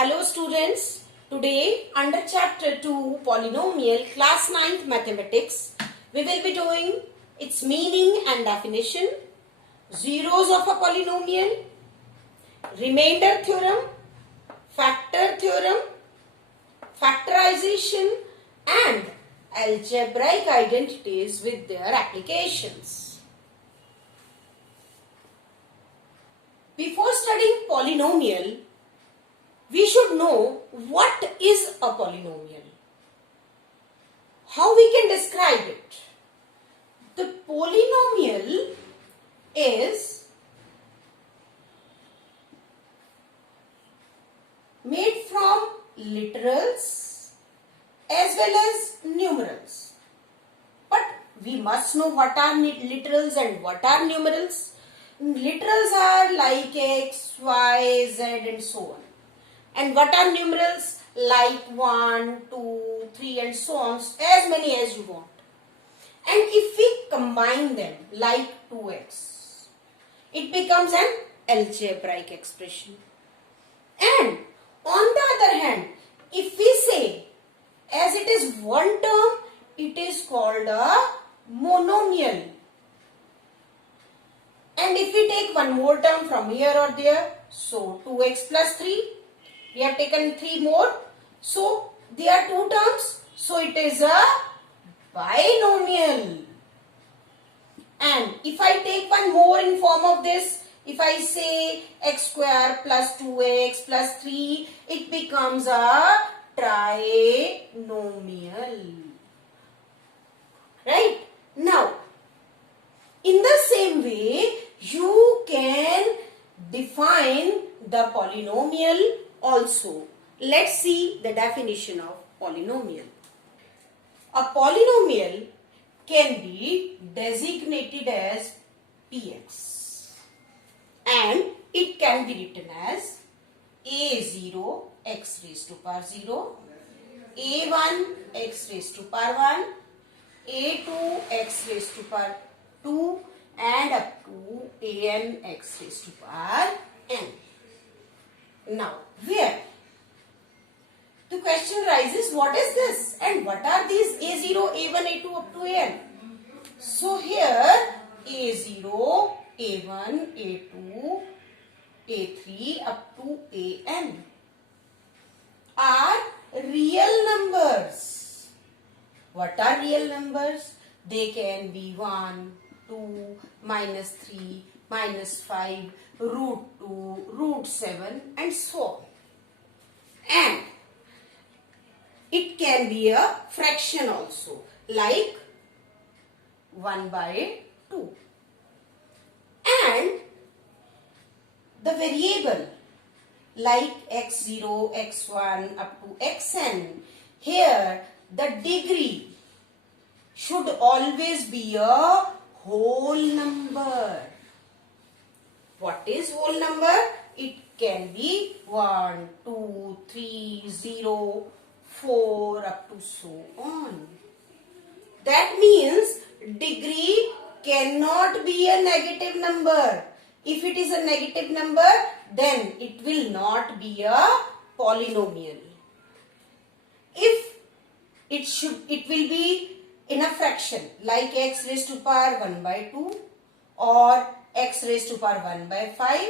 Hello students, today under chapter 2 polynomial class 9th mathematics we will be doing its meaning and definition, zeros of a polynomial, remainder theorem, factor theorem, factorization and algebraic identities with their applications. Before studying polynomial, we should know what is a polynomial. How we can describe it? The polynomial is made from literals as well as numerals. But we must know what are literals and what are numerals. Literals are like x, y, z and so on. And what are numerals? Like 1, 2, 3 and so on, as many as you want. And if we combine them like 2x, it becomes an algebraic expression. And on the other hand, if we say as it is one term, it is called a monomial. And if we take one more term from here or there, so 2x plus 3, we have taken 3 more. So, there are 2 terms. So, it is a binomial. And if I take one more in form of this, if I say x square plus 2x plus 3, it becomes a trinomial. Right? Now, in the same way, you can define the polynomial also. Let's see the definition of polynomial. A polynomial can be designated as px and it can be written as a0 x raised to power 0, a1 x raised to power 1, a2 x raised to power 2 and up to an x raised to power n. Now, here the question rises, what is this and what are these a0, a1, a2 up to an? So, here a0, a1, a2, a3 up to an are real numbers. What are real numbers? They can be 1, 2, minus 3, minus 5, root 2, root 7 and so on. And it can be a fraction also, like 1 by 2. And the variable like x0, x1 up to xn, here the degree should always be a whole number. What is whole number? It can be 1, 2, 3, 0, 4 up to so on. That means degree cannot be a negative number. If it is a negative number, then it will not be a polynomial. If it will be in a fraction like x raised to power 1 by 2 or x raised to power 1 by 5,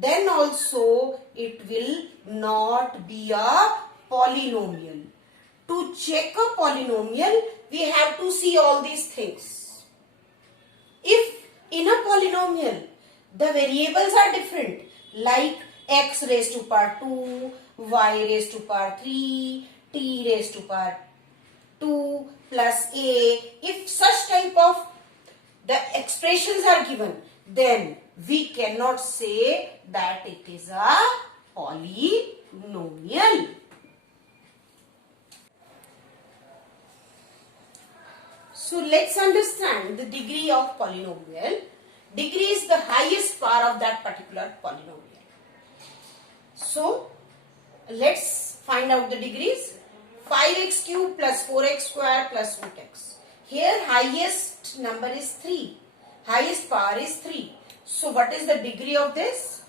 then also it will not be a polynomial. To check a polynomial, we have to see all these things. If in a polynomial, the variables are different, like x raised to power 2, y raised to power 3, t raised to power 2 plus a, if such type of the expressions are given, then we cannot say that it is a polynomial. So let's understand the degree of polynomial. Degree is the highest power of that particular polynomial. So let's find out the degrees. 5x cube plus 4x square plus root x. Here highest number is 3. Highest power is 3. So what is the degree of this?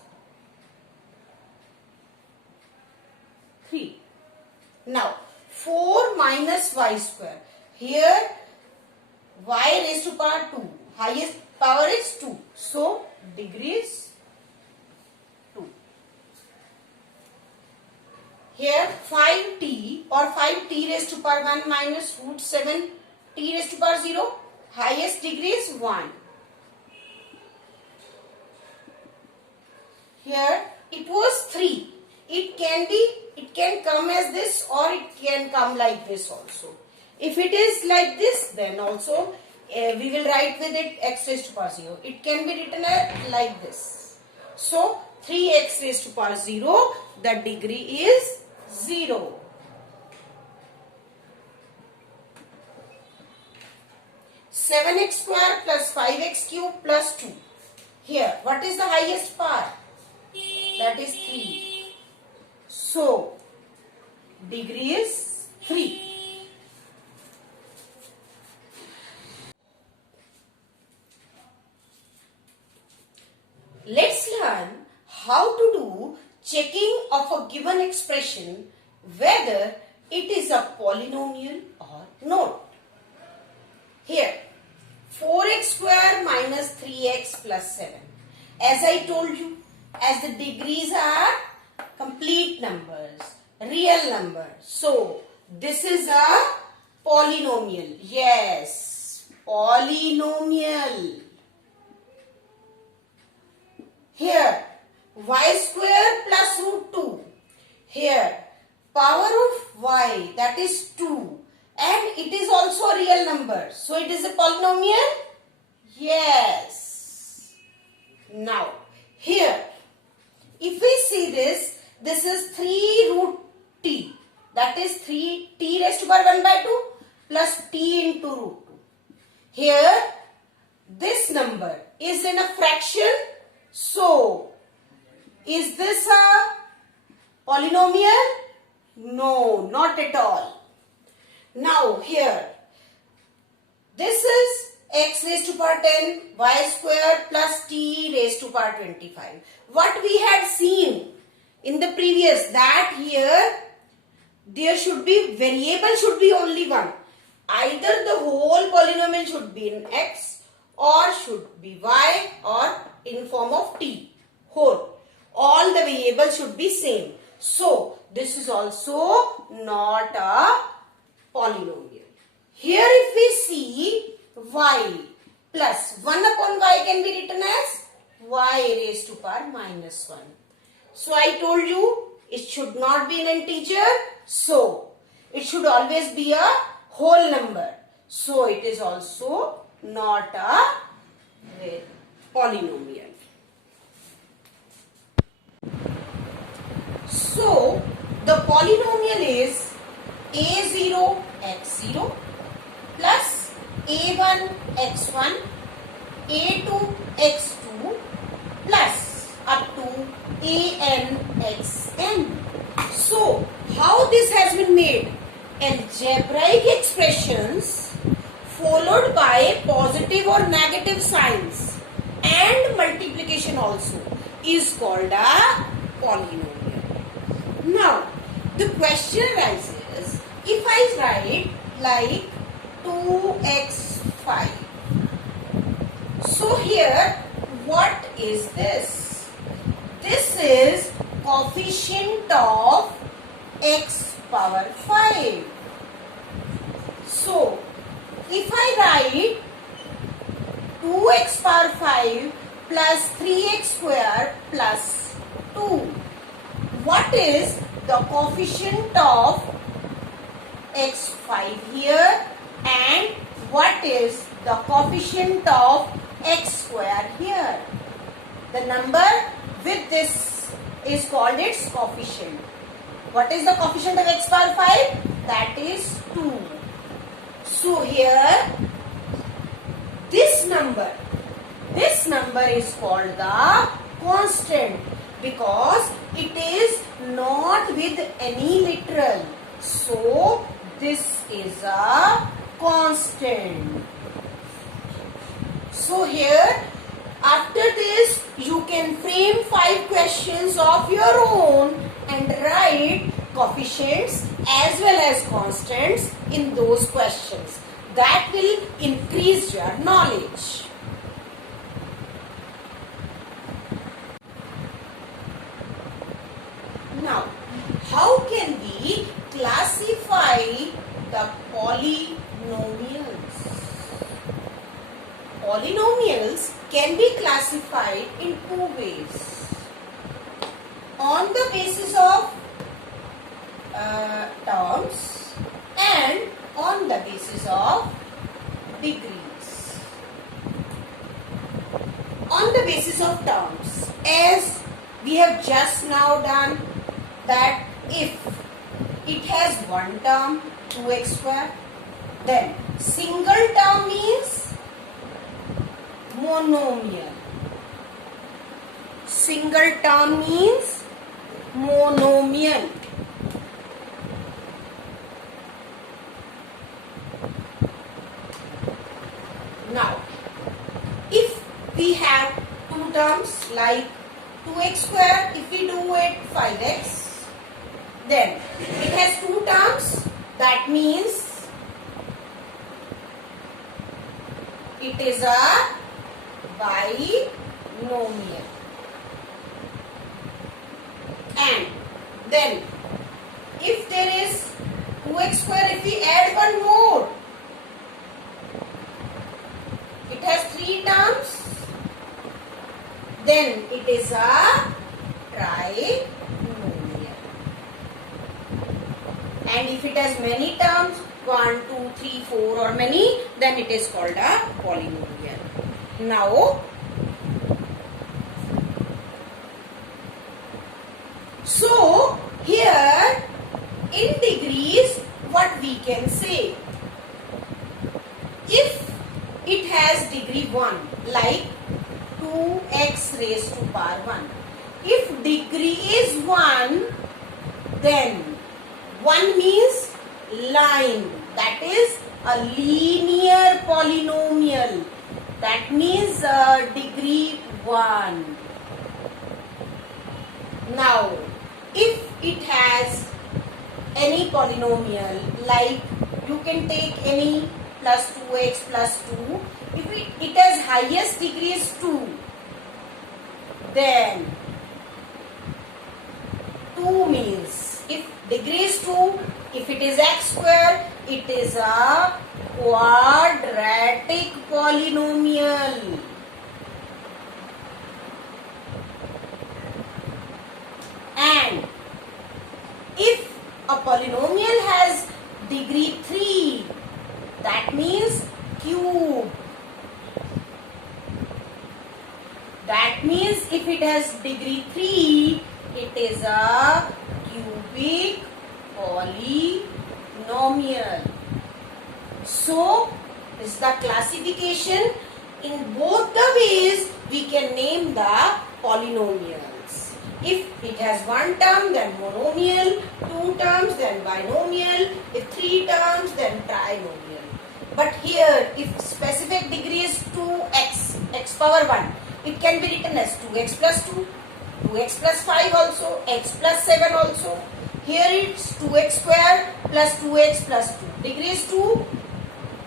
3. Now 4 minus y square. Here y raised to power 2. Highest power is 2. So degree is 2. Here 5t or 5t raised to power 1 minus root 7t raised to power 0. Highest degree is 1. Here it was 3. It can come as this or it can come like this also. If it is like this, then also we will write with it x raised to power 0. It can be written like this. So 3x raised to power 0, the degree is 0. Seven x square plus 5x cube plus 2. Here, what is the highest power? That is 3. So, degree is 3. Let's learn how to do checking of a given expression whether it is a polynomial or not. Here, 4x square minus 3x plus 7. As I told you, as the degrees are complete numbers, real numbers. So, this is a polynomial. Yes, polynomial. Here, y square plus root 2. Here, power of y, that is 2. And it is also a real number. So, it is a polynomial? Yes. Now, here, if we see this, this is 3 root t. That is 3t raised to power 1 by 2 plus t into root 2. Here, this number is in a fraction. So, is this a polynomial? No, not at all. Now, here, this is x raised to power 10, y square plus t raised to power 25. What we had seen in the previous, that here, there should be, variable should be only one. Either the whole polynomial should be in x or should be y or in form of t, whole. All the variables should be same. So, this is also not a polynomial. Here if we see y plus 1 upon y can be written as y raised to power minus 1. So, I told you it should not be an integer. So, it should always be a whole number. So, it is also not a polynomial. So, the polynomial is a0 x0 plus a1 x1 a2 x2 plus up to an xn. So, how this has been made? Algebraic expressions followed by positive or negative signs and multiplication also is called a polynomial. Now, the question arises, if I write like 2x5. So here, what is this? This is coefficient of x power 5. So, if I write 2x power 5 plus 3x square plus 2, what is the coefficient of x5 here and what is the coefficient of x square here? The number with this is called its coefficient. What is the coefficient of x power 5? That is 2. So here, this number is called the constant because it is not with any literal. So, this is a constant. So, here, after this, you can frame 5 questions of your own and write coefficients as well as constants in those questions. That will increase your knowledge. Now, how can we classify the polynomials? Polynomials can be classified in two ways. On the basis of terms and on the basis of degrees. On the basis of terms, as we have just now done, that if it has one term 2x square, then single term means monomial. Single term means monomial. Now, if we have two terms like 2x square, if we do it 5x, then it has two terms. That means it is a binomial. And then if there is 2x square, if we add one more, it has three terms, then it is a trinomial. And if it has many terms, 1, 2, 3, 4 or many, then it is called a polynomial. Now, so here in degrees, what we can say? If it has degree 1, like 2x raised to power 1. If degree is 1, then 1 means line. That is a linear polynomial. That means degree 1. Now, if it has any polynomial, like you can take any plus 2x plus 2. If it has highest degree is 2, then 2 means, if degree is 2, if it is x square, it is a quadratic polynomial. And if a polynomial has degree 3, that means cube. That means if it has degree 3, it is a cubic polynomial. So, this is the classification. In both the ways, we can name the polynomials. If it has one term, then monomial, two terms, then binomial, if three terms, then trinomial. But here, if specific degree is 2x, x power 1, it can be written as 2x plus 2, 2x plus 5 also, x plus 7 also. Here it's 2x square plus 2x plus 2. Degree is 2,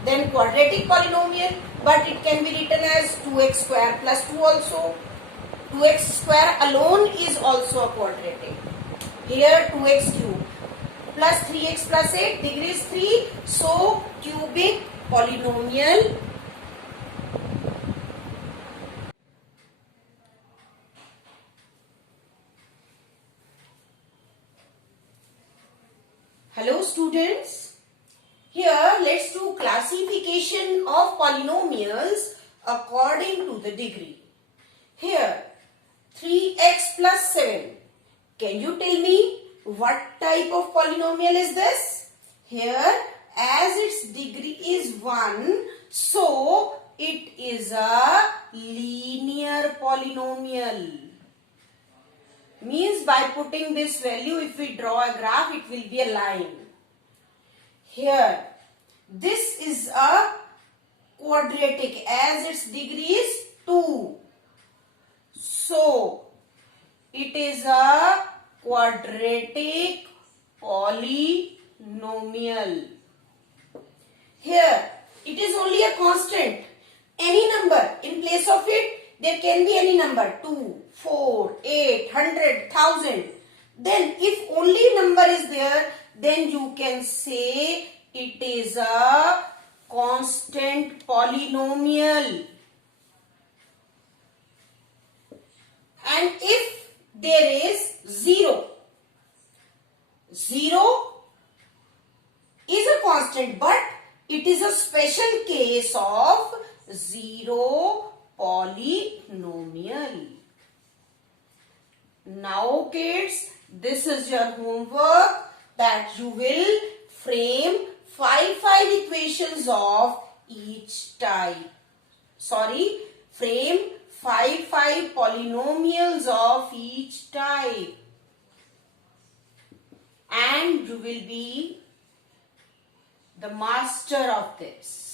then quadratic polynomial, but it can be written as 2x square plus 2 also. 2x square alone is also a quadratic. Here 2x cube plus 3x plus 8, degree is 3, so cubic polynomial. Hello students, here let's do classification of polynomials according to the degree. Here 3x plus 7, can you tell me what type of polynomial is this? Here as its degree is 1, so it is a linear polynomial. Means by putting this value, if we draw a graph, it will be a line. Here, this is a quadratic as its degree is 2. So, it is a quadratic polynomial. Here, it is only a constant. Any number. In place of it, there can be any number. 2, 4, 8, 100, 1000. Then, if only number is there, then you can say it is a constant polynomial. And if there is 0, 0 is a constant, but it is a special case of 0 polynomial. Now kids, this is your homework that you will frame 5 equations of each type. Frame 5 polynomials of each type. And you will be the master of this.